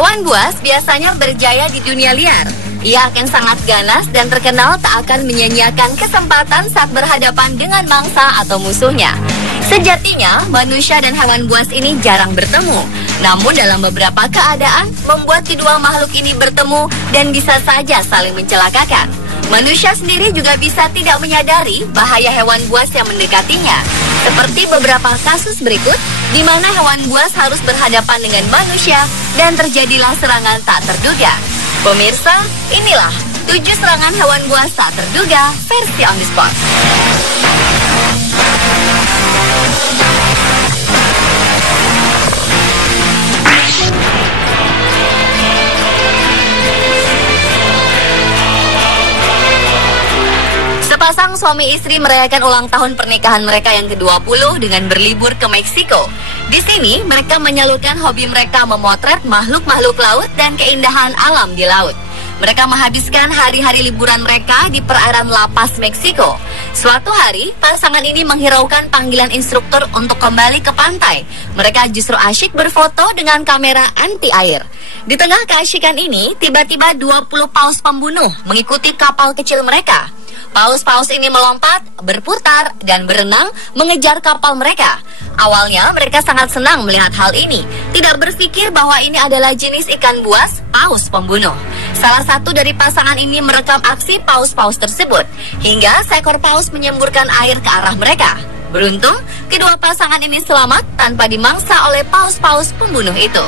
Hewan buas biasanya berjaya di dunia liar. Ia akan sangat ganas dan terkenal tak akan menyia-nyiakan kesempatan saat berhadapan dengan mangsa atau musuhnya. Sejatinya, manusia dan hewan buas ini jarang bertemu. Namun dalam beberapa keadaan, membuat kedua makhluk ini bertemu dan bisa saja saling mencelakakan. Manusia sendiri juga bisa tidak menyadari bahaya hewan buas yang mendekatinya. Seperti beberapa kasus berikut, di mana hewan buas harus berhadapan dengan manusia dan terjadilah serangan tak terduga. Pemirsa, inilah 7 serangan hewan buas tak terduga versi On The Spot. Sepasang suami istri merayakan ulang tahun pernikahan mereka yang ke-20 dengan berlibur ke Meksiko. Di sini, mereka menyalurkan hobi mereka memotret makhluk-makhluk laut dan keindahan alam di laut. Mereka menghabiskan hari-hari liburan mereka di perairan La Paz, Meksiko. Suatu hari, pasangan ini menghiraukan panggilan instruktur untuk kembali ke pantai. Mereka justru asyik berfoto dengan kamera anti-air. Di tengah keasyikan ini, tiba-tiba 20 paus pembunuh mengikuti kapal kecil mereka. Paus-paus ini melompat, berputar, dan berenang mengejar kapal mereka. Awalnya mereka sangat senang melihat hal ini, tidak berpikir bahwa ini adalah jenis ikan buas, paus pembunuh. Salah satu dari pasangan ini merekam aksi paus-paus tersebut, hingga seekor paus menyemburkan air ke arah mereka. Beruntung, kedua pasangan ini selamat tanpa dimangsa oleh paus-paus pembunuh itu.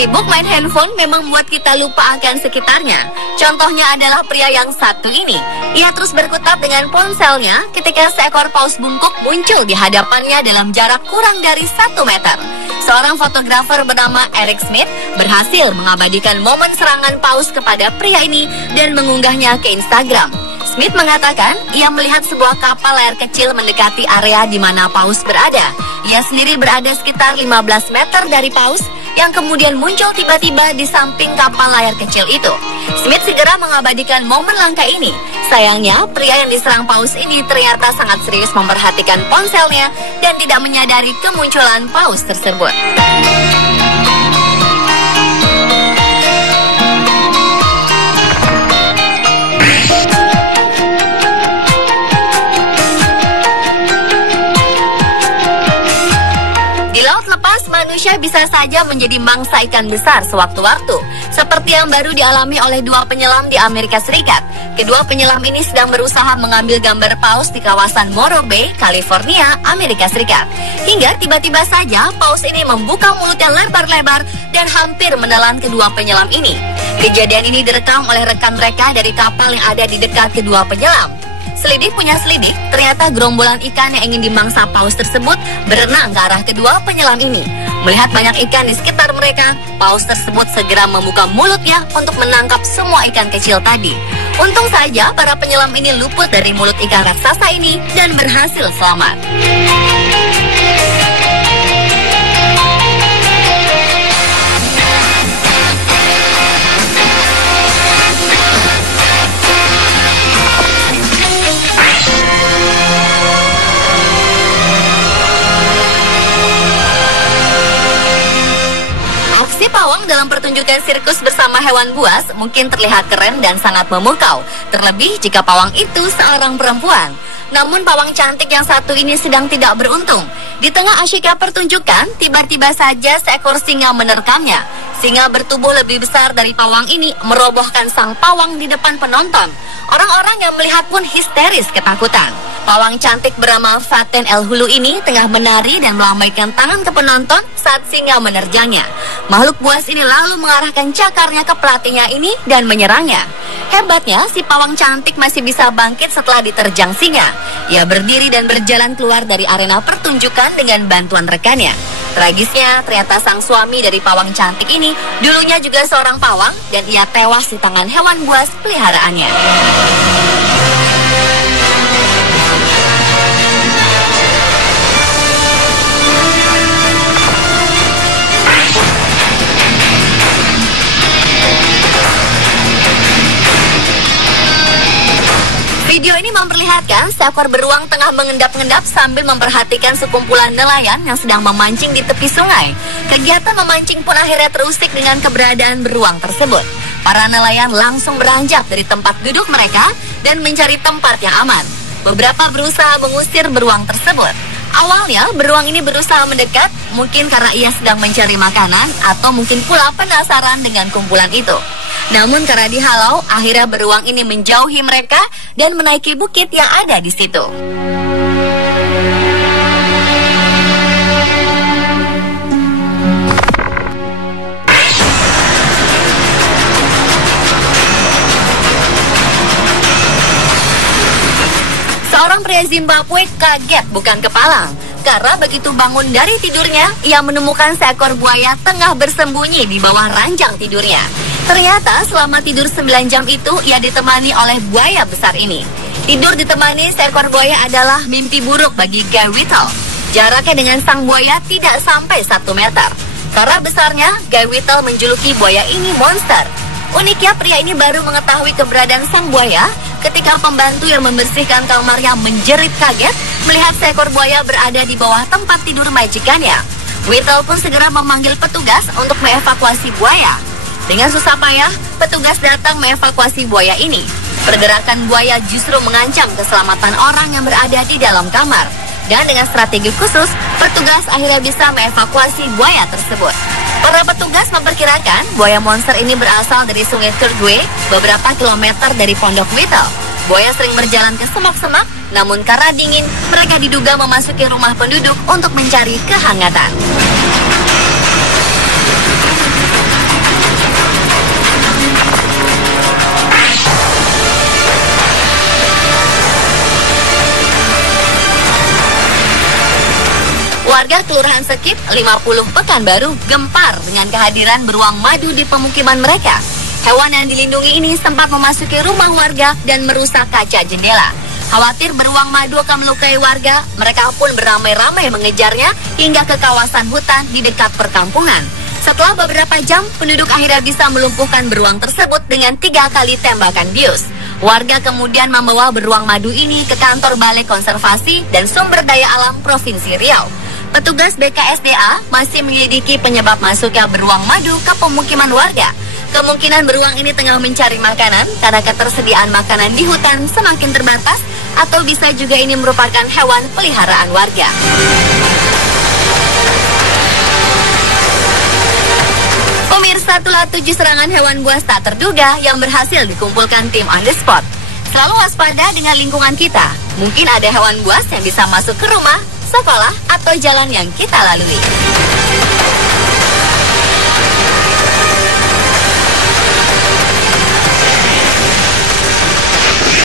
Sibuk main handphone memang membuat kita lupa akan sekitarnya. Contohnya adalah pria yang satu ini. Ia terus berkutat dengan ponselnya ketika seekor paus bungkuk muncul di hadapannya dalam jarak kurang dari 1 meter. Seorang fotografer bernama Eric Smith berhasil mengabadikan momen serangan paus kepada pria ini dan mengunggahnya ke Instagram. Smith mengatakan ia melihat sebuah kapal layar kecil mendekati area di mana paus berada. Ia sendiri berada sekitar 15 meter dari paus yang kemudian muncul tiba-tiba di samping kapal layar kecil itu. Smith segera mengabadikan momen langka ini. Sayangnya, pria yang diserang paus ini ternyata sangat serius memperhatikan ponselnya dan tidak menyadari kemunculan paus tersebut. Manusia bisa saja menjadi mangsa ikan besar sewaktu-waktu, seperti yang baru dialami oleh 2 penyelam di Amerika Serikat. Kedua penyelam ini sedang berusaha mengambil gambar paus di kawasan Morro Bay, California, Amerika Serikat. Hingga tiba-tiba saja paus ini membuka mulutnya lebar-lebar dan hampir menelan kedua penyelam ini. Kejadian ini direkam oleh rekan mereka dari kapal yang ada di dekat kedua penyelam. Selidik punya selidik, ternyata gerombolan ikan yang ingin dimangsa paus tersebut berenang ke arah kedua penyelam ini. Melihat banyak ikan di sekitar mereka, paus tersebut segera membuka mulutnya untuk menangkap semua ikan kecil tadi. Untung saja para penyelam ini luput dari mulut ikan raksasa ini dan berhasil selamat. Pawang dalam pertunjukan sirkus bersama hewan buas mungkin terlihat keren dan sangat memukau, terlebih jika pawang itu seorang perempuan. Namun pawang cantik yang satu ini sedang tidak beruntung. Di tengah asyiknya pertunjukan, tiba-tiba saja seekor singa menerkamnya. Singa bertubuh lebih besar dari pawang ini merobohkan sang pawang di depan penonton. Orang-orang yang melihat pun histeris ketakutan. Pawang cantik bernama Faten El Hulu ini tengah menari dan melambaikan tangan ke penonton saat singa menerjangnya. Makhluk buas ini lalu mengarahkan cakarnya ke pelatihnya ini dan menyerangnya. Hebatnya, si pawang cantik masih bisa bangkit setelah diterjang singa. Ia berdiri dan berjalan keluar dari arena pertunjukan dengan bantuan rekannya. Tragisnya, ternyata sang suami dari pawang cantik ini dulunya juga seorang pawang dan ia tewas di tangan hewan buas peliharaannya. memperlihatkan seekor beruang tengah mengendap-endap sambil memperhatikan sekumpulan nelayan yang sedang memancing di tepi sungai. Kegiatan memancing pun akhirnya terusik dengan keberadaan beruang tersebut. Para nelayan langsung beranjak dari tempat duduk mereka dan mencari tempat yang aman. Beberapa berusaha mengusir beruang tersebut. Awalnya beruang ini berusaha mendekat, mungkin karena ia sedang mencari makanan atau mungkin pula penasaran dengan kumpulan itu. Namun karena dihalau, akhirnya beruang ini menjauhi mereka dan menaiki bukit yang ada di situ. Seorang pria Zimbabwe kaget bukan kepalang karena begitu bangun dari tidurnya, ia menemukan seekor buaya tengah bersembunyi di bawah ranjang tidurnya. Ternyata selama tidur 9 jam itu ia ditemani oleh buaya besar ini. Tidur ditemani seekor buaya adalah mimpi buruk bagi Guy Whittle. Jaraknya dengan sang buaya tidak sampai 1 meter. Karena besarnya, Guy Whittle menjuluki buaya ini monster. Uniknya pria ini baru mengetahui keberadaan sang buaya ketika pembantu yang membersihkan kamarnya menjerit kaget melihat seekor buaya berada di bawah tempat tidur majikannya. Whittle pun segera memanggil petugas untuk mengevakuasi buaya. Dengan susah payah, petugas datang mengevakuasi buaya ini. Pergerakan buaya justru mengancam keselamatan orang yang berada di dalam kamar. Dan dengan strategi khusus, petugas akhirnya bisa mengevakuasi buaya tersebut. Para petugas memperkirakan buaya monster ini berasal dari sungai Turgwe, beberapa kilometer dari pondok Whittle. Buaya sering berjalan ke semak-semak, namun karena dingin, mereka diduga memasuki rumah penduduk untuk mencari kehangatan. Warga Kelurahan Sekip, 50 Pekanbaru gempar dengan kehadiran beruang madu di pemukiman mereka. Hewan yang dilindungi ini sempat memasuki rumah warga dan merusak kaca jendela. Khawatir beruang madu akan melukai warga, mereka pun beramai-ramai mengejarnya hingga ke kawasan hutan di dekat perkampungan. Setelah beberapa jam, penduduk akhirnya bisa melumpuhkan beruang tersebut dengan 3 kali tembakan bius. Warga kemudian membawa beruang madu ini ke kantor Balai Konservasi dan Sumber Daya Alam Provinsi Riau. Petugas BKSDA masih menyelidiki penyebab masuknya beruang madu ke pemukiman warga. Kemungkinan beruang ini tengah mencari makanan karena ketersediaan makanan di hutan semakin terbatas, atau bisa juga ini merupakan hewan peliharaan warga. Pemirsa, itulah 7 serangan hewan buas tak terduga yang berhasil dikumpulkan tim On The Spot. Selalu waspada dengan lingkungan kita. Mungkin ada hewan buas yang bisa masuk ke rumah, sekolah, atau jalan yang kita lalui.